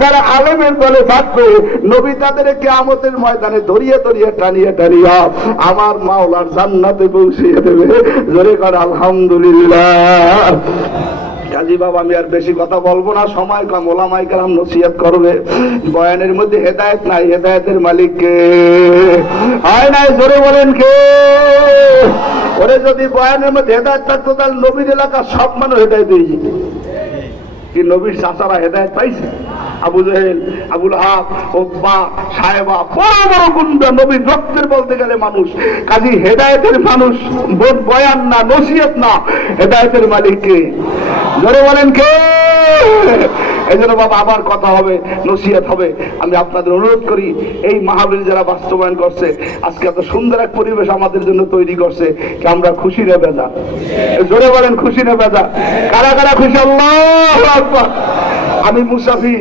যারা আলেমের দলে থাকবে, নবী তাদের কিয়ামতের ময়দানে ধরিয়ে ধরিয়ে টানিয়ে টানিয়া আমার মাওলার জান্নাতে পৌঁছিয়ে দেবে। আলহামদুলিল্লাহ। কাজী বাবা, আমি আর বেশি কথা বলব না। সময় কম, ওলামাই কালাম নসিহত করবে। বয়ানের মধ্যে হেদায়েত নাই, হেদায়েতের মালিক কে? হয় নাই, জোরে বলেন কে? ওরে যদি বয়ানের মধ্যে হেদায়েত থাকতো, তাহলে নবীর এলাকার সব মানুষ হেদায়েত হয়ে যেত। কি নবীর চাচারা হেদায়ত পাইছে? আবু জহেল, আবুল হাব ওব্বা সাহেবা, বড় বড় গুন্ডা নবীর রক্তের বলতে গেলে মানুষ। কাজী হেদায়তের মানুষ বয়ান না, নসিহত না, হেদায়তের মালিক কে? জোরে বলেন কে? এই জন্য বাবা, আবার কথা হবে, নসিহত হবে। আমি আপনাদের অনুরোধ করি, এই মাহাবীর যারা বাস্তবায়ন করছে, আজকে এত সুন্দর এক পরিবেশ আমাদের জন্য তৈরি করছে কি আমরা খুশি রে বেজা জোরে বলেন, খুশি রে বেজা কারা কারা খুশি? আল্লাহ আমি মুসাফি